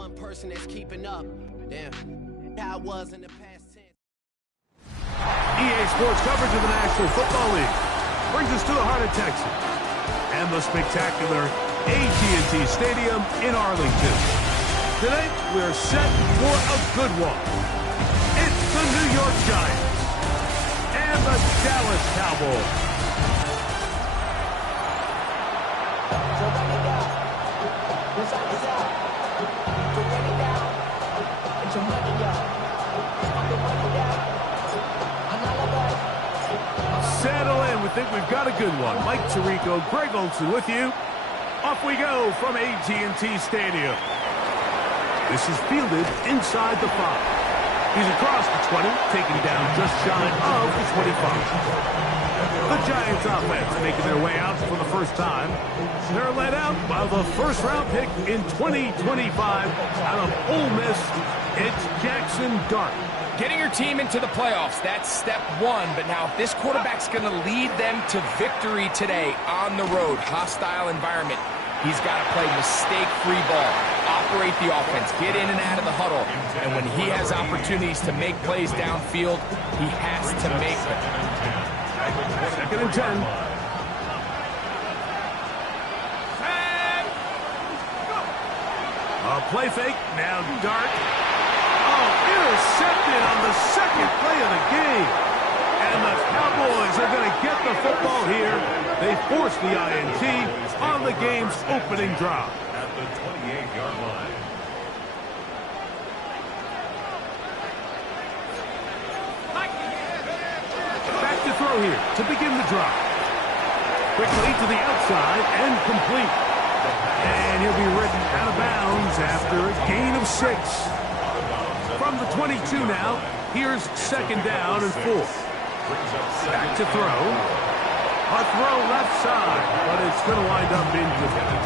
one person that's keeping up. Damn, how I was in the past 10. EA Sports coverage of the National Football League brings us to the heart of Texas and the spectacular AT&T Stadium in Arlington. Tonight, we're set for a good one. It's the New York Giants and the Dallas Cowboys. Settle in. We think we've got a good one. Mike Tirico, Greg Olson with you. Off we go from AT&T Stadium. This is fielded inside the 5. He's across the 20, taking down just shy of the 25. The Giants offense making their way out for the first time. They're led out by the first-round pick in 2025 out of Ole Miss. It's Jackson Dart. Getting your team into the playoffs, that's step one. But now if this quarterback's going to lead them to victory today on the road, hostile environment, he's got to play mistake-free ball, operate the offense, get in and out of the huddle. And when he has opportunities to make plays downfield, he has to make them. 2nd and 10. A play fake, now Dart. Intercepted on the second play of the game. And the Cowboys are going to get the football here. They force the INT on the game's opening drive. At the 28-yard line. Back to throw here to begin the drive. Quickly to the outside and complete. And he'll be written out of bounds after a gain of 6. From the 22 now, here's 2nd down and 4. Back to throw. A throw left side, but it's going to wind up incomplete.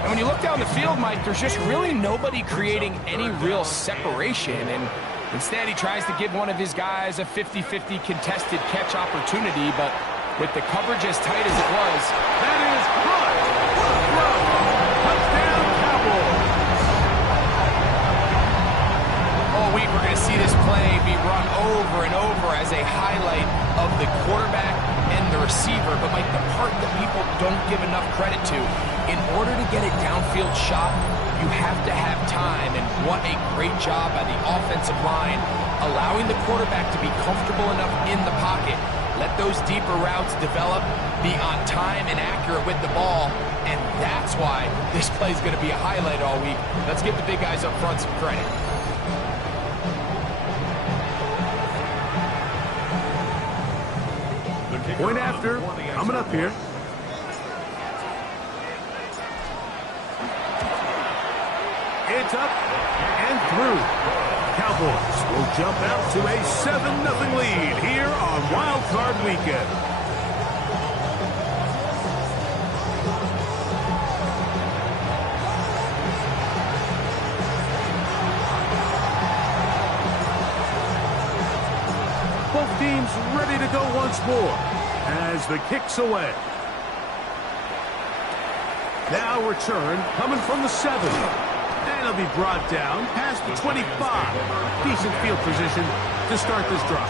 And when you look down the field, Mike, there's just really nobody creating any real separation. And instead, he tries to give one of his guys a 50-50 contested catch opportunity. But with the coverage as tight as it was, that is caught. Touchdown, Cowboys. All week, we're going to see this play be run over and over as a highlight of the quarterback and the receiver. But, Mike, the part that people don't give enough credit to, in order to get a downfield shot, you have to have time. And what a great job by the offensive line, allowing the quarterback to be comfortable enough in the pocket. Let those deeper routes develop, be on time and accurate with the ball. And that's why this play is going to be a highlight all week. Let's give the big guys up front some credit. Point after, coming up here. It's up and through. Cowboys will jump out to a 7-0 lead here on wildcard weekend. Both teams ready to go once more as the kick's away. Now return coming from the 7. And he'll be brought down past the 25. Decent field position to start this drive.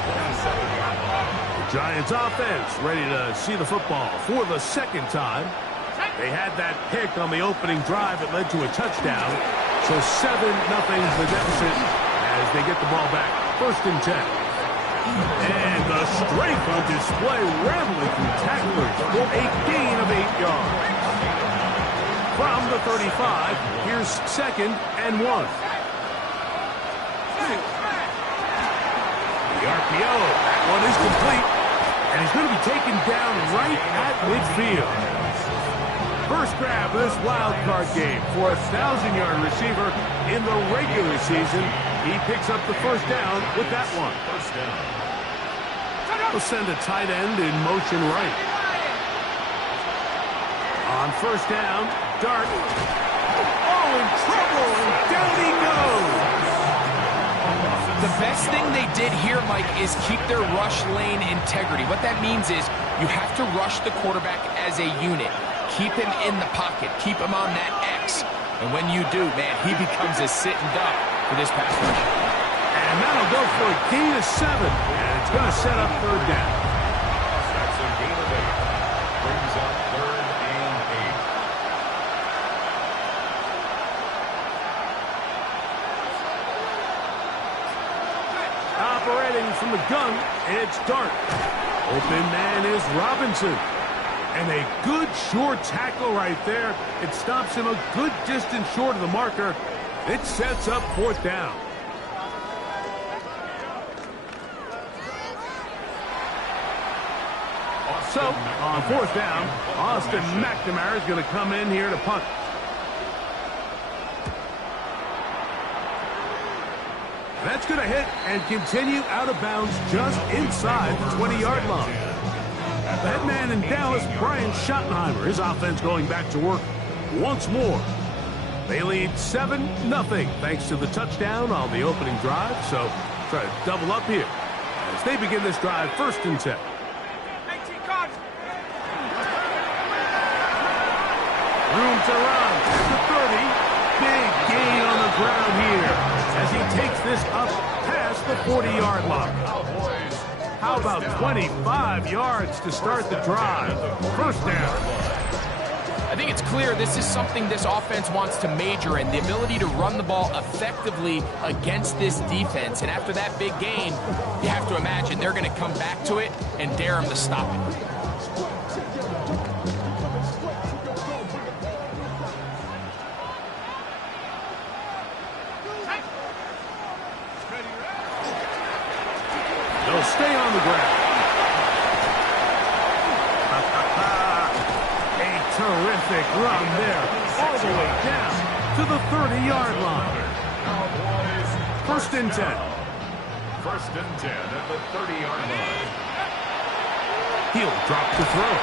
The Giants offense ready to see the football for the 2nd time. They had that pick on the opening drive that led to a touchdown. So 7-0 the deficit as they get the ball back. 1st and 10. And the strength on display, rambling through tacklers for a gain of 8 yards. From the 35, here's 2nd and 1. The RPO, that one is complete. And he's going to be taken down right at midfield. First grab of this wild card game for a 1,000-yard receiver in the regular season. He picks up the 1st down with that one. First down. We'll send a tight end in motion right. On 1st down, Dart. Oh, in trouble, and down he goes. The best thing they did here, Mike, is keep their rush lane integrity. What that means is you have to rush the quarterback as a unit. Keep him in the pocket. Keep him on that X. And when you do, man, he becomes a sitting duck for this pass rush. And that'll go for a gain of 7. And it's going to set up third down. That's a gain of 8. Brings up 3rd and 8. Operating from the gun, it's Dart. Open man is Robinson. And a good short tackle right there. It stops him a good distance short of the marker. It sets up 4th down. So, on 4th down, Austin McNamara is going to come in here to punt. That's going to hit and continue out of bounds just inside the 20-yard line. That man in Dallas, Brian Schottenheimer, his offense going back to work once more. They lead 7-0 thanks to the touchdown on the opening drive. So try to double up here as they begin this drive 1st and 10. Room to run at the 30. Big gain on the ground here as he takes this up past the 40-yard line. How about 25 yards to start the drive? 1st down. I think it's clear this is something this offense wants to major in, the ability to run the ball effectively against this defense. And after that big gain, you have to imagine they're going to come back to it and dare them to stop it. They'll stay on the ground. A terrific run there, all the way down to the 30-yard line. 1st and 10. 1st and 10 at the 30-yard line. He'll drop the throw.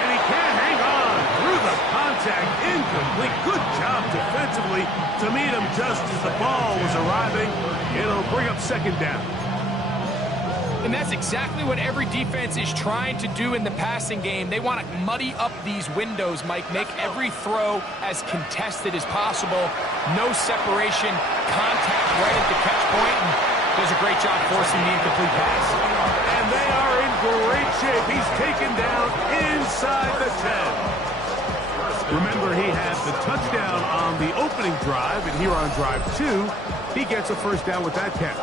And he can't hang on through the contact. Incomplete. Good job defensively to meet him just as the ball was arriving. It'll bring up 2nd down. And that's exactly what every defense is trying to do in the passing game. They want to muddy up these windows, Mike. Make every throw as contested as possible. No separation, contact right at the catch point, and does a great job forcing the incomplete pass. And they are in great shape. He's taken down inside the 10. Remember, he had the touchdown on the opening drive, and here on drive 2, he gets a 1st down with that catch.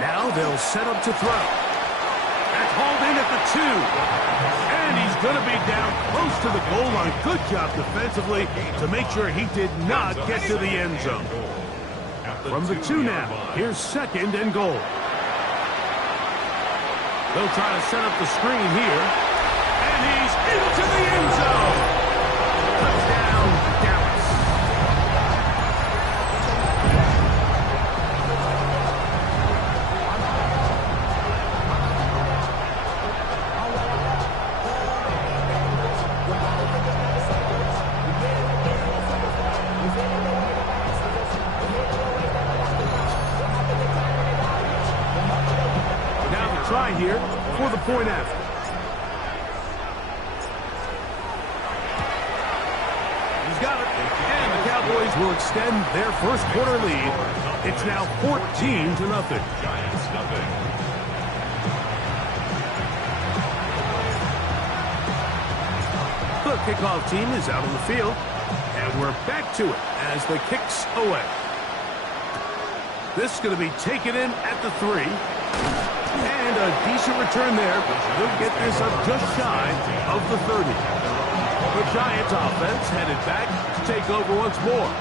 Now they'll set up to throw. That's hauled in at the 2. And he's going to be down close to the goal line. Good job defensively to make sure he did not get to the end zone. From the 2 now, here's 2nd and goal. They'll try to set up the screen here. And he's into the end zone. Touchdown, Dallas. Try here for the point after. He's got it. And the Cowboys will extend their 1st quarter lead. It's now 14-0. Giants nothing. The kickoff team is out on the field. And we're back to it as the kick's away. This is going to be taken in at the 3. And a decent return there. He'll get this up just shy of the 30. The Giants offense headed back to take over once more.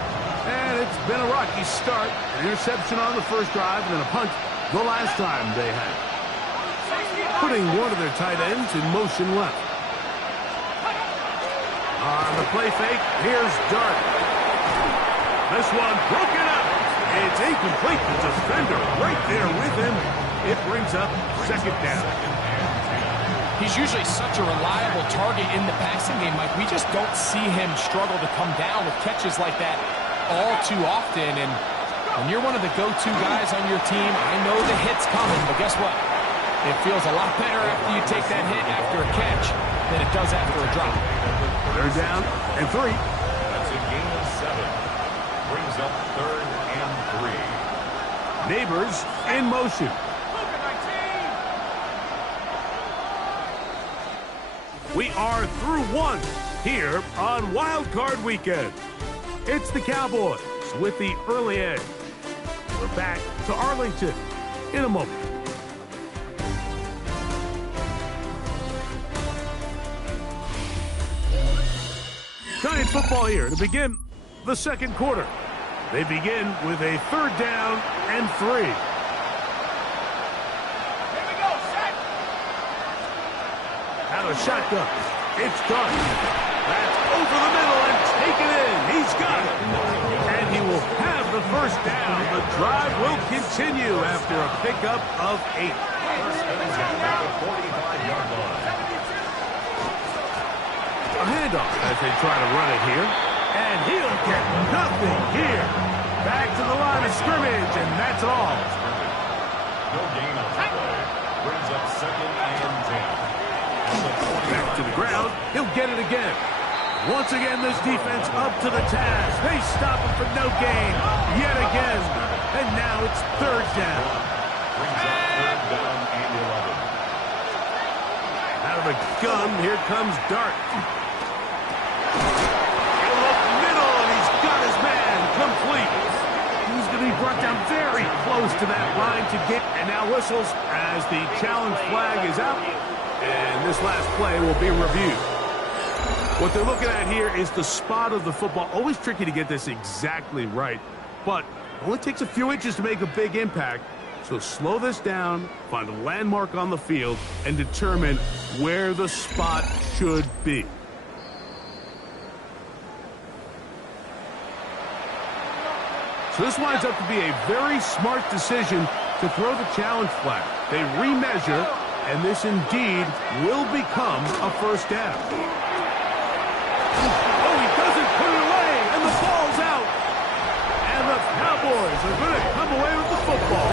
And it's been a rocky start. An interception on the 1st drive and then a punt the last time they had. Putting one of their tight ends in motion left. On the play fake, here's Dart. This one broken up. It's incomplete. The defender right there with him. It brings up 2nd down. He's usually such a reliable target in the passing game, Mike. We just don't see him struggle to come down with catches like that all too often, and when you're one of the go-to guys on your team, I know the hit's coming, but guess what? It feels a lot better after you take that hit after a catch than it does after a drop. They're down and 3. That's a gain of 7. Brings up 3rd and 3. Neighbors in motion. We are through 1 here on Wild Card Weekend. It's the Cowboys with the early edge. We're back to Arlington in a moment. Giants football here to begin the second quarter. They begin with a 3rd down and 3. Out of shotgun. It's done. That's over the middle and taken in. He's got it. And he will have the first down. The drive will continue after a pickup of 8. A handoff as they try to run it here. And he'll get nothing here. Back to the line of scrimmage, and that's all. No gain on the play. Brings up 2nd and 10. Back to the ground. He'll get it again. Once again, this defense up to the task. They stop him for no gain. Yet again. And now it's 3rd down. Brings up 3rd down and 11. Out of the gun, here comes Dart. He'll look middle, and he's got his man complete. He's going to be brought down very close to that line to get. And now whistles as the challenge flag is out. And this last play will be reviewed. What they're looking at here is the spot of the football. Always tricky to get this exactly right, but it only takes a few inches to make a big impact. So slow this down, find a landmark on the field, and determine where the spot should be. So this winds up to be a very smart decision to throw the challenge flag. They remeasure, and this indeed will become a first down. Oh, he doesn't put it away, and the ball's out. And the Cowboys are going to come away with the football.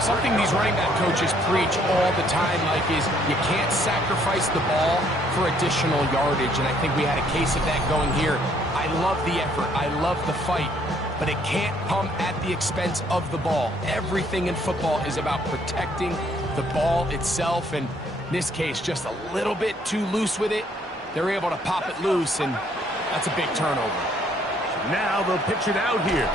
Something these running back coaches preach all the time, Mike, is you can't sacrifice the ball for additional yardage, and I think we had a case of that going here. I love the effort. I love the fight. But it can't come at the expense of the ball. Everything in football is about protecting the ball itself, and in this case, just a little bit too loose with it. They're able to pop it loose, and that's a big turnover. Now they'll pitch it out here.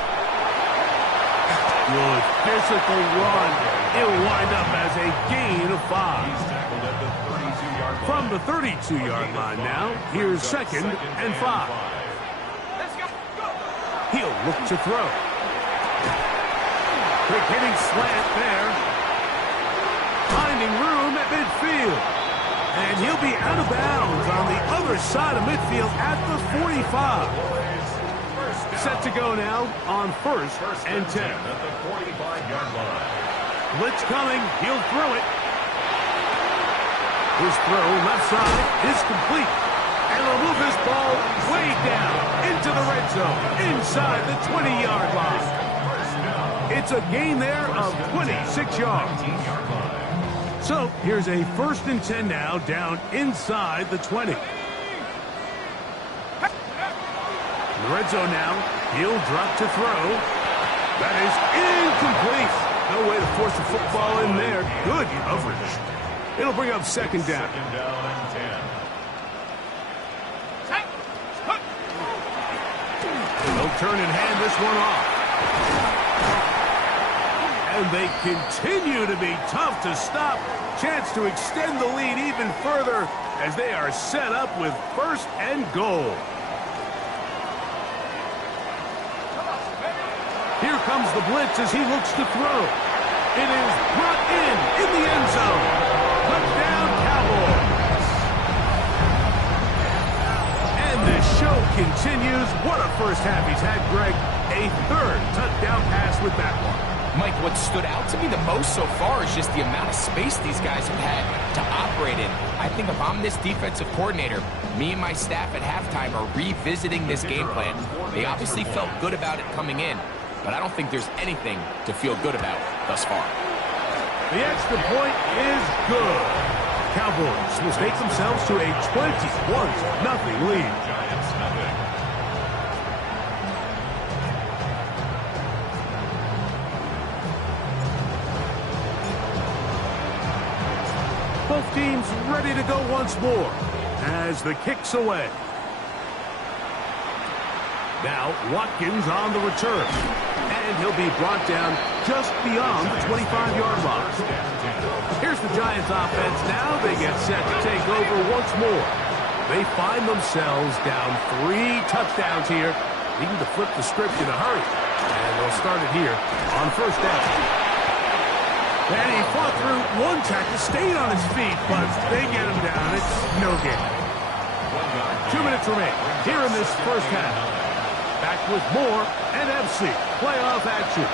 Good physical run. It'll wind up as a gain of 5. He's tackled at the 32-yard line. From the 32-yard line now, here's 2nd and 5. He'll look to throw. Quick hitting slant there. Finding room at midfield. And he'll be out of bounds on the other side of midfield at the 45. Set to go now on 1st and 10. At the 45-yard line. Blitz coming. He'll throw it. His throw left side is complete. And he'll move this ball way down into the red zone, inside the 20-yard line. It's a gain there of 26 yards. So here's a 1st and 10 now, down inside the 20. In the red zone now, he'll drop to throw. That is incomplete. No way to force the football in there. Good coverage. It'll bring up 2nd down. 2nd down and 10. They'll turn and hand this one off. And they continue to be tough to stop. Chance to extend the lead even further as they are set up with 1st and goal. Here comes the blitz as he looks to throw. It is brought in the end zone. Touchdown, Cowboys. And the show continues. What a first half he's had, Greg. A 3rd touchdown pass with that one. Mike, what stood out to me the most so far is just the amount of space these guys have had to operate in. I think if I'm this defensive coordinator, me and my staff at halftime are revisiting this game plan. They obviously felt good about it coming in, but I don't think there's anything to feel good about thus far. The extra point is good. Cowboys will take themselves to a 21-0 lead. Giants nothing. Both teams ready to go once more as the kick's away. Now Watkins on the return, and he'll be brought down just beyond the 25-yard line. Here's the Giants offense now. They get set to take over once more. They find themselves down 3 touchdowns here, needing to flip the script in a hurry. And they'll start it here on first down. And he fought through one tackle, stayed on his feet, but they get him down. It's no gain. 2 minutes remain here in this first half. Back with more NFC playoff action.